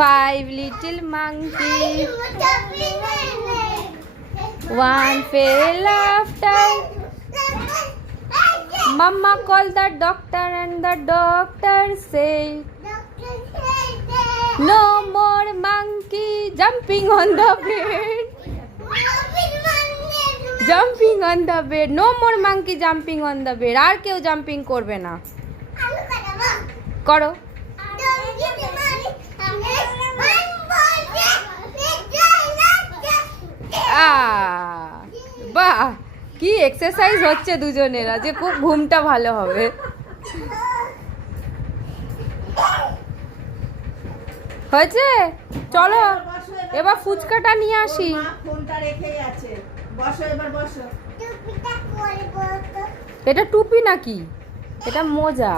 Five little monkeys, one fell after. Mama called the doctor and the doctor said, no more monkey jumping on the bed. Jumping on the bed. No more monkey jumping on the bed. আর কেউ jumping করবে না। করো। বাহ, কি exercise হচ্ছে দুজনের, আজ খুব ঘুমটা ভালো হবে। হয়েছে, চলো এবার ফুচকাটা নিয়ে আসি। এটা টুপি নাকি? এটা মোজা।